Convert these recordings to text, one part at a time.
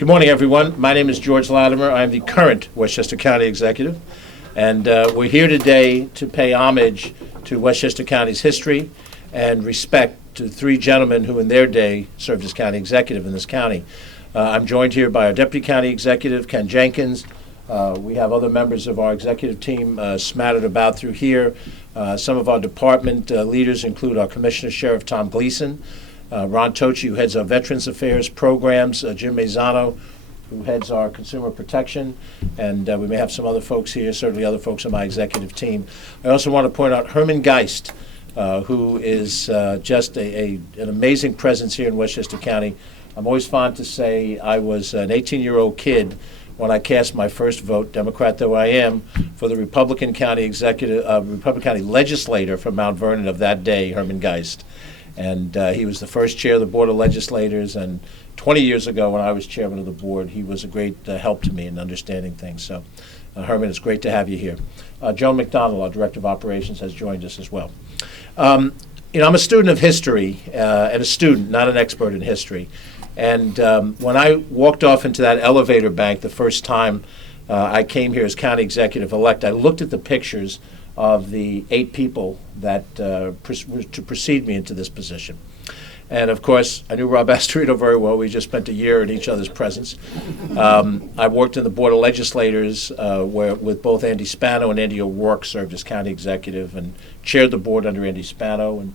Good morning, everyone. My name is George Latimer. I am the current Westchester County Executive, and we're here today to pay homage to Westchester County's history and respect to three gentlemen who in their day served as county executive in this county. I'm joined here by our Deputy County Executive, Ken Jenkins. We have other members of our executive team smattered about through here. Some of our department leaders include our Commissioner Sheriff Tom Gleason, Ron Tochi, who heads our Veterans Affairs programs, Jim Mazzano, who heads our Consumer Protection, and we may have some other folks here, certainly other folks on my executive team. I also want to point out Herman Geist, who is just an amazing presence here in Westchester County. I'm always fond to say I was an 18-year-old kid when I cast my first vote, Democrat though I am, for the Republican County legislator from Mount Vernon of that day, Herman Geist. And he was the first chair of the Board of Legislators, and 20 years ago when I was chairman of the board, he was a great help to me in understanding things. So, Herman, it's great to have you here. Joan McDonald, our Director of Operations, has joined us as well. I'm a student of history, and a student, not an expert in history. And when I walked off into that elevator bank the first time I came here as county executive-elect, I looked at the pictures of the 8 people that were to precede me into this position. And of course, I knew Rob Astorino very well. We just spent a year in each other's presence. I worked in the Board of Legislators with both Andy Spano and Andy O'Rourke served as county executive and chaired the board under Andy Spano and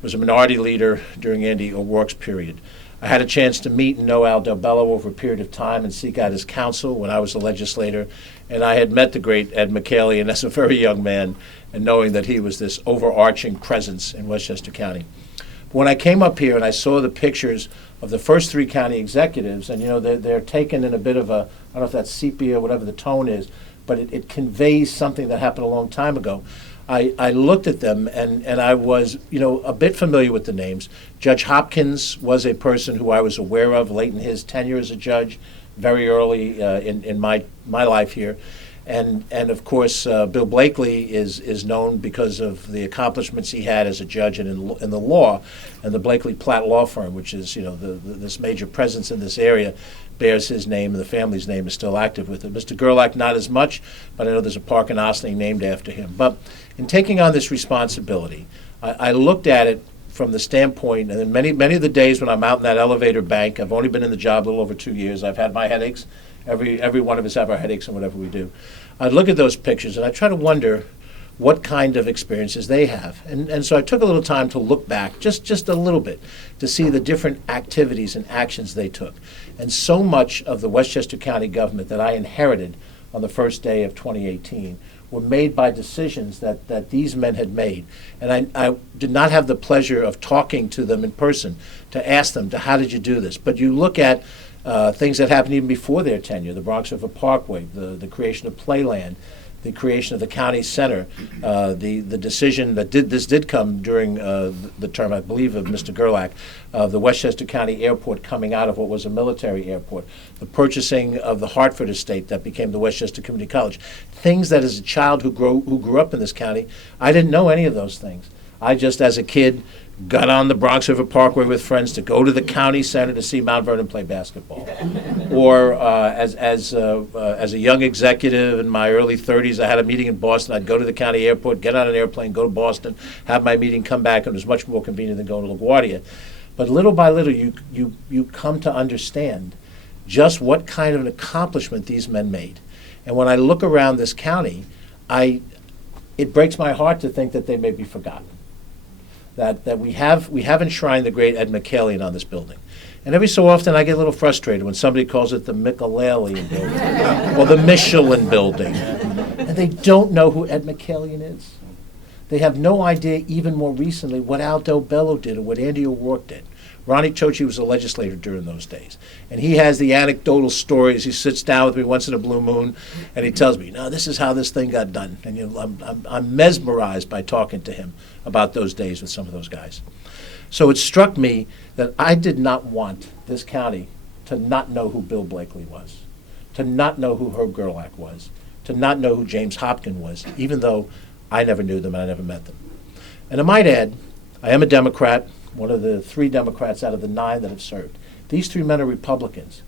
was a minority leader during Andy O'Rourke's period. I had a chance to meet and know Al Del Bello over a period of time and seek out his counsel when I was a legislator. And I had met the great Ed McCallion as a very young man, and knowing that he was this overarching presence in Westchester County. But when I came up here and I saw the pictures of the first 3 county executives, and they're taken in a bit of a, I don't know if that's sepia or whatever the tone is, but it conveys something that happened a long time ago. I looked at them and I was, a bit familiar with the names. Judge Hopkins was a person who I was aware of late in his tenure as a judge, very early in my life here. And of course, Bill Blakely is known because of the accomplishments he had as a judge and in the law, and the Blakely Platt Law Firm, which is this major presence in this area, bears his name, and the family's name is still active with it. Mr. Gerlach, not as much, but I know there's a park in Ossining named after him. But in taking on this responsibility, I looked at it from the standpoint, and then many of the days when I'm out in that elevator bank, I've only been in the job a little over 2 years. I've had my headaches. Every one of us have our headaches in whatever we do. I'd look at those pictures and I try to wonder what kind of experiences they have. And so I took a little time to look back, just a little bit, to see the different activities and actions they took. And so much of the Westchester County government that I inherited on the first day of 2018 were made by decisions that these men had made. And I did not have the pleasure of talking to them in person to ask them, how did you do this? But you look at things that happened even before their tenure, the Bronx River Parkway, the creation of Playland, the creation of the county center, the decision that did come during the term, I believe, of Mr. Gerlach, the Westchester County Airport coming out of what was a military airport, the purchasing of the Hartford estate that became the Westchester Community College. Things that as a child who grew up in this county, I didn't know any of those things. I just, as a kid, got on the Bronx River Parkway with friends to go to the county center to see Mount Vernon play basketball. Or as a young executive in my early 30s, I had a meeting in Boston. I'd go to the county airport, get on an airplane, go to Boston, have my meeting, come back, and it was much more convenient than going to LaGuardia. But little by little, you come to understand just what kind of an accomplishment these men made. And when I look around this county, it breaks my heart to think that they may be forgotten. That we have enshrined the great Ed McCallion on this building. And every so often I get a little frustrated when somebody calls it the Michelalian building or the Michelin building. And they don't know who Ed McCallion is. They have no idea, even more recently, what Al Del Bello did or what Andy O'Rourke did. Ronnie Tochi was a legislator during those days. And he has the anecdotal stories. He sits down with me once in a blue moon and he tells me, no, this is how this thing got done. And I'm mesmerized by talking to him about those days with some of those guys. So it struck me that I did not want this county to not know who Bill Blakely was, to not know who Herb Gerlach was, to not know who James Hopkins was, even though I never knew them and I never met them. And I might add, I am a Democrat, one of the 3 Democrats out of the 9 that have served. These 3 men are Republicans.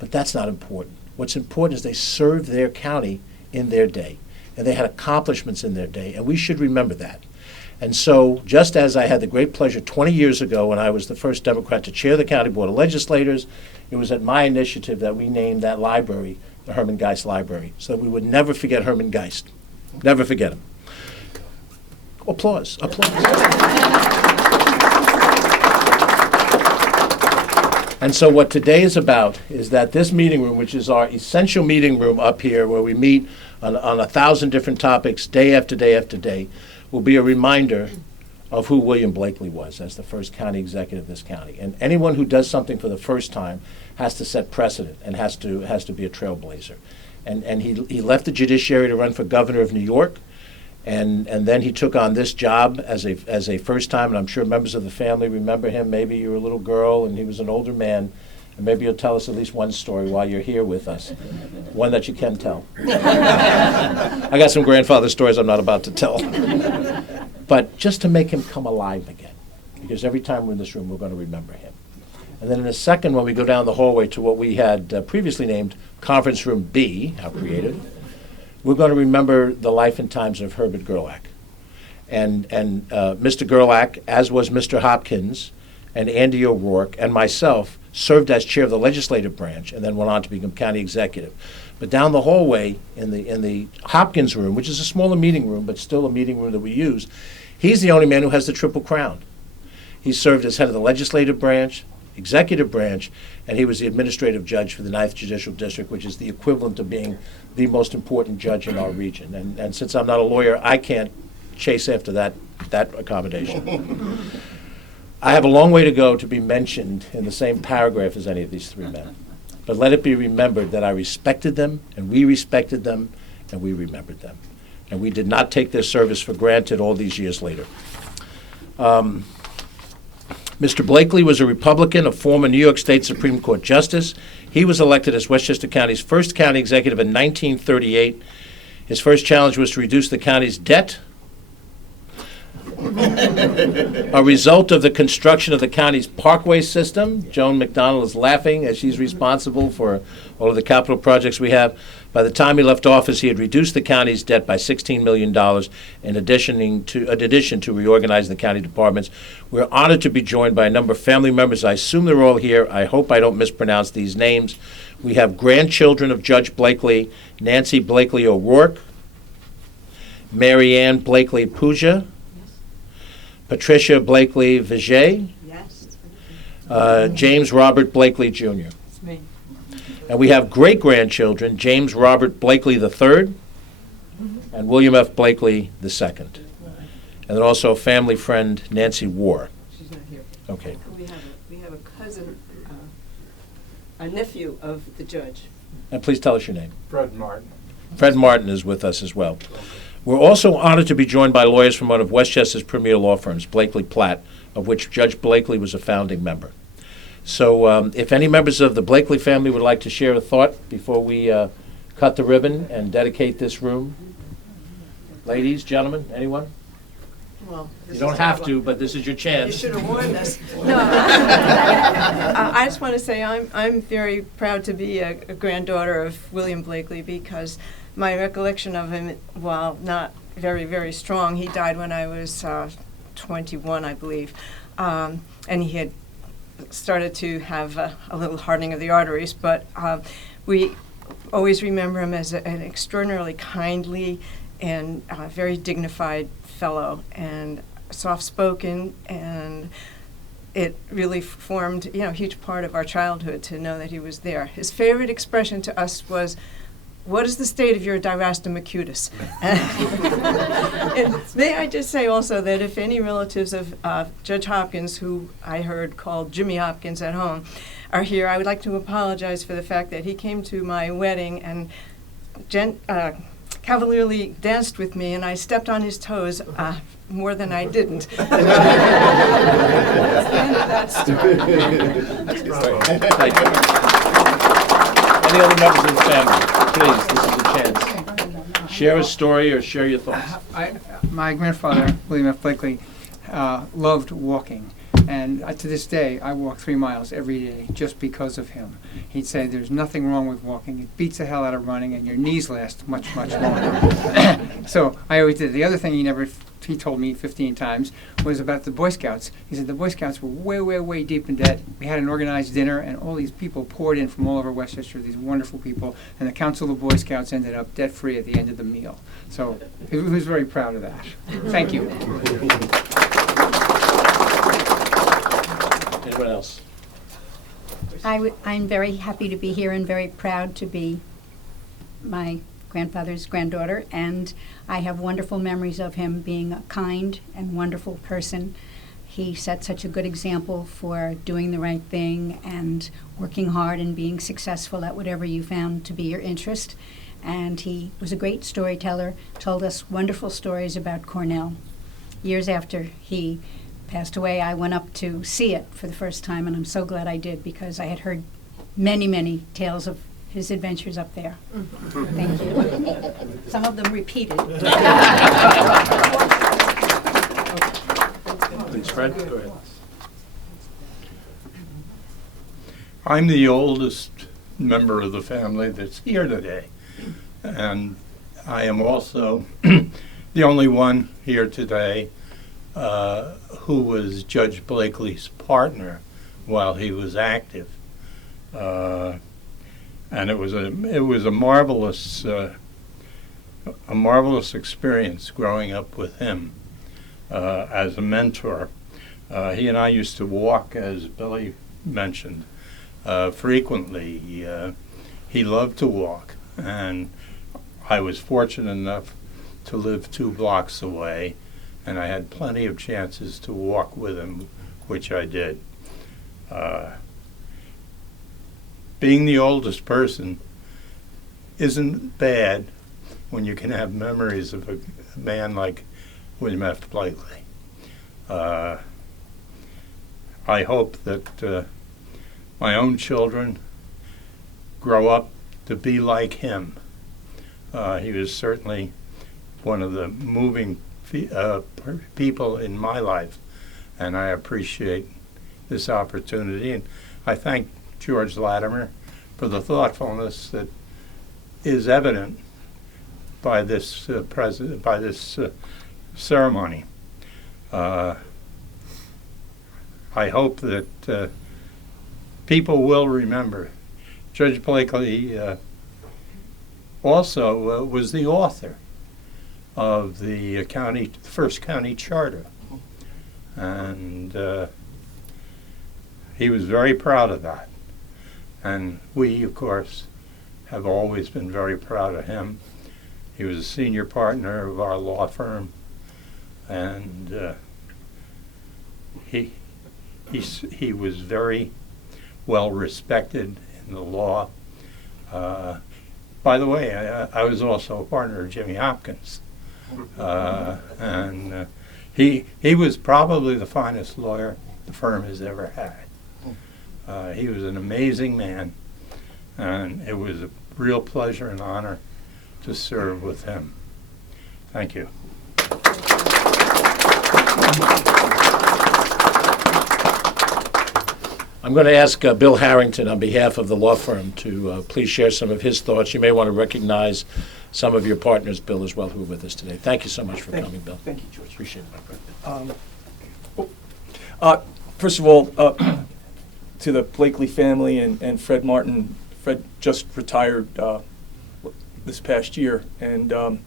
But that's not important. What's important is they served their county in their day, and they had accomplishments in their day, and we should remember that. And so, just as I had the great pleasure 20 years ago when I was the first Democrat to chair the County Board of Legislators, it was at my initiative that we named that library the Herman Geist Library, so that we would never forget Herman Geist. Never forget him. Applause, applause. And so what today is about is that this meeting room, which is our essential meeting room up here where we meet on 1,000 different topics day after day after day, will be a reminder of who William Blakely was as the first county executive of this county. And anyone who does something for the first time has to set precedent and has to be a trailblazer. And he left the judiciary to run for governor of New York, and then he took on this job as a first time, and I'm sure members of the family remember him. Maybe you were a little girl and he was an older man, and maybe you'll tell us at least one story while you're here with us, one that you can tell. I got some grandfather stories I'm not about to tell. But just to make him come alive again, because every time we're in this room, we're going to remember him. And then in a second, when we go down the hallway to what we had previously named Conference Room B, how creative, we're going to remember the life and times of Herbert Gerlach. And Mr. Gerlach, as was Mr. Hopkins, and Andy O'Rourke, and myself, served as chair of the legislative branch and then went on to become county executive. But down the hallway in the Hopkins room, which is a smaller meeting room, but still a meeting room that we use, he's the only man who has the Triple Crown. He served as head of the legislative branch, executive branch, and he was the administrative judge for the 9th Judicial District, which is the equivalent of being the most important judge in our region. And since I'm not a lawyer, I can't chase after that accommodation. I have a long way to go to be mentioned in the same paragraph as any of these three men. But let it be remembered that I respected them, and we respected them, and we remembered them. And we did not take their service for granted all these years later. Mr. Blakely was a Republican, a former New York State Supreme Court Justice. He was elected as Westchester County's first county executive in 1938. His first challenge was to reduce the county's debt, a result of the construction of the county's parkway system. Joan McDonald is laughing as she's responsible for all of the capital projects we have. By the time he left office, he had reduced the county's debt by $16 million in addition to reorganizing the county departments. We're honored to be joined by a number of family members. I assume they're all here. I hope I don't mispronounce these names. We have grandchildren of Judge Blakely, Nancy Blakely O'Rourke, Mary Ann Blakely Puja, Patricia Blakely Viget, James Robert Blakely Jr. It's me. And we have great-grandchildren, James Robert Blakely III and William F. Blakely II. And then also a family friend, Nancy Warr. She's not here. Okay. We have a cousin, a nephew of the judge. And please tell us your name. Fred Martin. Fred Martin is with us as well. We're also honored to be joined by lawyers from one of Westchester's premier law firms, Blakely Platt, of which Judge Blakely was a founding member. So if any members of the Blakely family would like to share a thought before we cut the ribbon and dedicate this room. Ladies, gentlemen, anyone? Well, You don't have to, but this is your You chance. should have warned us. No, I just want to say I'm very proud to be a granddaughter of William Blakely because my recollection of him, while not very, very strong, he died when I was 21, I believe, and he had started to have a little hardening of the arteries, but we always remember him as an extraordinarily kindly and very dignified fellow and soft-spoken, and it really formed, a huge part of our childhood to know that he was there. His favorite expression to us was, "What is the state of your diastema acutus?" And may I just say also that if any relatives of Judge Hopkins, who I heard called Jimmy Hopkins at home, are here, I would like to apologize for the fact that he came to my wedding and cavalierly danced with me, and I stepped on his toes more than I didn't. That's the end of that story. Thank you. Any other members of the family? Please, this is your chance. Share a story or share your thoughts. My grandfather, William F. Blakely, loved walking. And to this day, I walk 3 miles every day just because of him. he'd say there's nothing wrong with walking. It beats the hell out of running, and your knees last much, much longer. So I always did. The other thing he told me 15 times was about the Boy Scouts. He said the Boy Scouts were way, way, way deep in debt. We had an organized dinner, and all these people poured in from all over Westchester, these wonderful people, and the Council of Boy Scouts ended up debt-free at the end of the meal. So he was very proud of that. Thank you. Anyone else? I'm very happy to be here and very proud to be my grandfather's granddaughter, and I have wonderful memories of him being a kind and wonderful person. He set such a good example for doing the right thing and working hard and being successful at whatever you found to be your interest. And he was a great storyteller, told us wonderful stories about Cornell. Years after he passed away, I went up to see it for the first time, and I'm so glad I did, because I had heard many, many tales of his adventures up there. Thank you. Some of them repeated. Please, Fred, go ahead. I'm the oldest member of the family that's here today, and I am also the only one here today who was Judge Blakely's partner while he was active. And it was a marvelous experience growing up with him as a mentor. He and I used to walk, as Billy mentioned, frequently. He loved to walk, and I was fortunate enough to live 2 blocks away, and I had plenty of chances to walk with him, which I did. Being the oldest person isn't bad when you can have memories of a man like William F. Blakely. I hope that my own children grow up to be like him. He was certainly one of the moving people in my life, and I appreciate this opportunity. And I thank George Latimer for the thoughtfulness that is evident by this ceremony. I hope that people will remember. Judge Blakely also was the author of the first county charter, and he was very proud of that. And we, of course, have always been very proud of him. He was a senior partner of our law firm, and he was very well respected in the law. By the way, I was also a partner of Jimmy Hopkins, and he was probably the finest lawyer the firm has ever had. He was an amazing man, and it was a real pleasure and honor to serve with him. Thank you. I'm going to ask Bill Harrington on behalf of the law firm to please share some of his thoughts. You may want to recognize some of your partners, Bill, as well, who are with us today. Thank you so much for coming, Bill. Thank you, George. Appreciate it, my friend. First of all, to the Blakely family and Fred Martin. Fred just retired this past year, and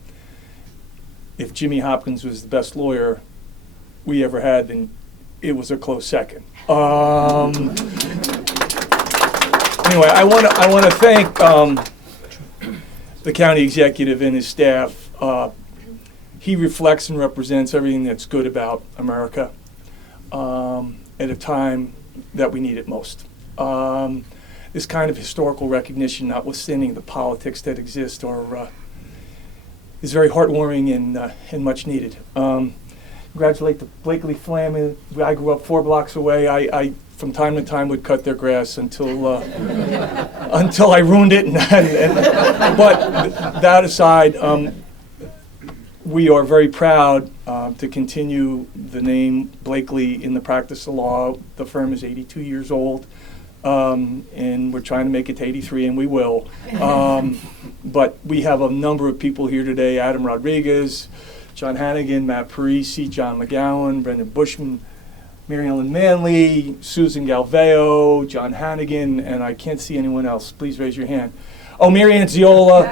if Jimmy Hopkins was the best lawyer we ever had, then it was a close second. Anyway, I want to thank the county executive and his staff. He reflects and represents everything that's good about America at a time that we need it most. This kind of historical recognition, notwithstanding the politics that exist, is very heartwarming and much needed. Congratulate the Blakely family. I grew up 4 blocks away. I from time to time would cut their grass until I ruined it. But that aside, we are very proud to continue the name Blakely in the practice of law. The firm is 82 years old. and we're trying to make it to 83, and we will. But we have a number of people here today: Adam Rodriguez, John Hannigan, Matt Parisi, John McGowan, Brendan Bushman, Mary Ellen Manley, Susan Galveo, John Hannigan, and I can't see anyone else. Please raise your hand. Oh, Mary Ann Ziola,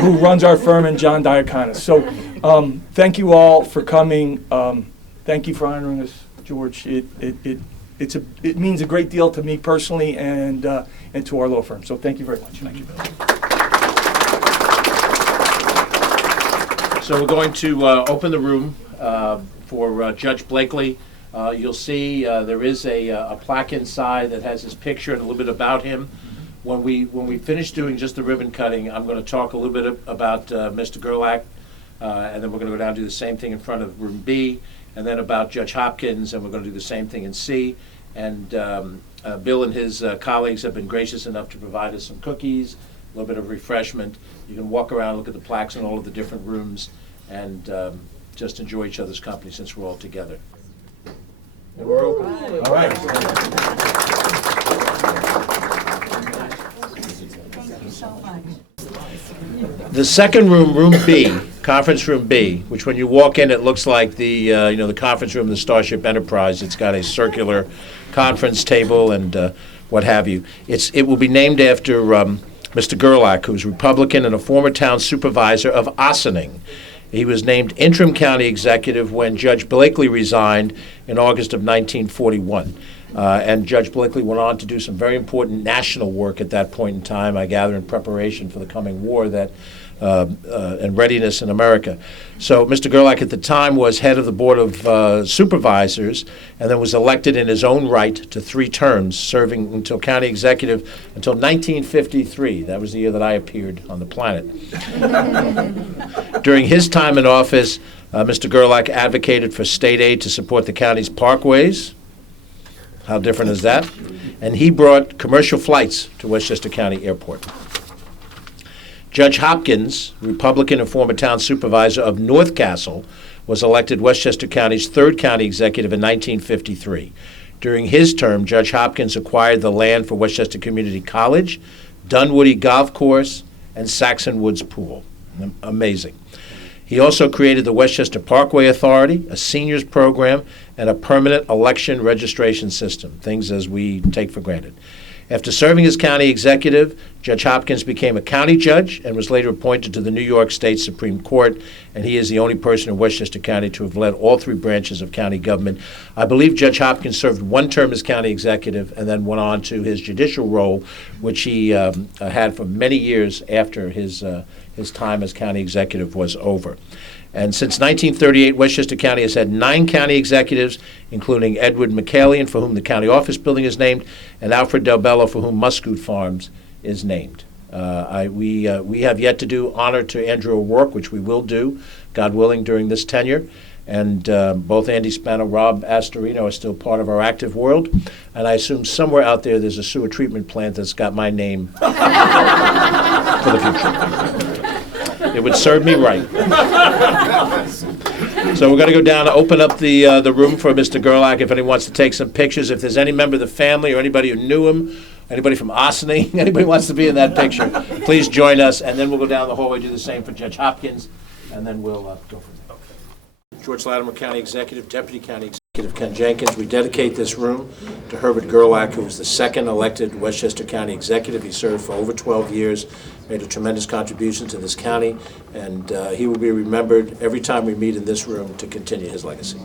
who runs our firm, and John Diaconis. So thank you all for coming. Thank you for honoring us, George. It means a great deal to me personally and to our law firm. So thank you very much. Thank you. So we're going to open the room for Judge Blakely. You'll see there is a plaque inside that has his picture and a little bit about him. When we finish doing just the ribbon cutting, I'm going to talk a little bit about Mr. Gerlach, and then we're going to go down and do the same thing in front of room B, and then about Judge Hopkins, and we're going to do the same thing in C. And Bill and his colleagues have been gracious enough to provide us some cookies, a little bit of refreshment. You can walk around, look at the plaques in all of the different rooms, and just enjoy each other's company since we're all together. And we're open. All right. The second room, room B, conference room B, which when you walk in, it looks like the the conference room of the Starship Enterprise. It's got a circular conference table and what have you. It will be named after Mr. Gerlach, who's Republican and a former town supervisor of Ossining. He was named interim county executive when Judge Blakely resigned in August of 1941. And Judge Blakely went on to do some very important national work at that point in time, I gather in preparation for the coming war and readiness in America. So Mr. Gerlach at the time was head of the Board of Supervisors and then was elected in his own right to 3 terms, serving until county executive until 1953. That was the year that I appeared on the planet. During his time in office, Mr. Gerlach advocated for state aid to support the county's parkways. How different is that? And he brought commercial flights to Westchester County Airport. Judge Hopkins, Republican and former town supervisor of North Castle, was elected Westchester County's 3rd county executive in 1953. During his term, Judge Hopkins acquired the land for Westchester Community College, Dunwoody Golf Course, and Saxon Woods Pool. Amazing. He also created the Westchester Parkway Authority, a seniors program, and a permanent election registration system, things as we take for granted. After serving as county executive, Judge Hopkins became a county judge and was later appointed to the New York State Supreme Court, and he is the only person in Westchester County to have led all 3 branches of county government. I believe Judge Hopkins served 1 term as county executive and then went on to his judicial role, which he had for many years after his time as county executive was over. And since 1938, Westchester County has had 9 county executives, including Edward McCallion, for whom the county office building is named, and Alfred Del Bello, for whom Muscoot Farms is named. We have yet to do honor to Andrew O'Rourke, which we will do, God willing, during this tenure. And both Andy Spano, Rob Astorino are still part of our active world. And I assume somewhere out there there's a sewer treatment plant that's got my name for the future. It would serve me right. So we're going to go down and open up the room for Mr. Gerlach if anyone wants to take some pictures. If there's any member of the family or anybody who knew him, anybody from Ossining, anybody wants to be in that picture, please join us. And then we'll go down the hallway, do the same for Judge Hopkins, and then we'll go from there. George Latimer, County Executive, Deputy County Executive Ken Jenkins. We dedicate this room to Herbert Gerlach, who was the 2nd elected Westchester County Executive. He served for over 12 years, made a tremendous contribution to this county, and he will be remembered every time we meet in this room to continue his legacy.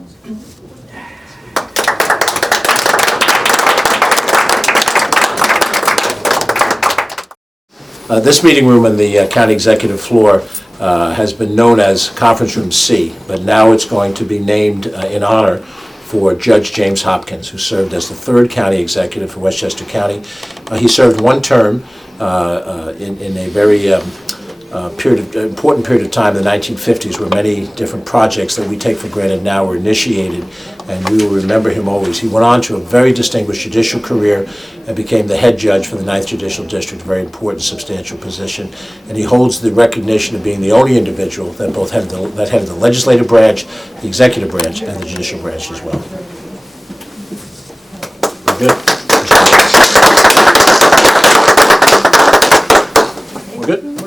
This meeting room on the county executive floor has been known as Conference Room C, but now it's going to be named in honor for Judge James Hopkins, who served as the 3rd county executive for Westchester County. He served 1 term in a very important period of time in the 1950s, where many different projects that we take for granted now were initiated, and we will remember him always. He went on to a very distinguished judicial career and became the head judge for the 9th Judicial District, a very important, substantial position. And he holds the recognition of being the only individual that both headed the legislative branch, the executive branch, and the judicial branch as well. Good. good?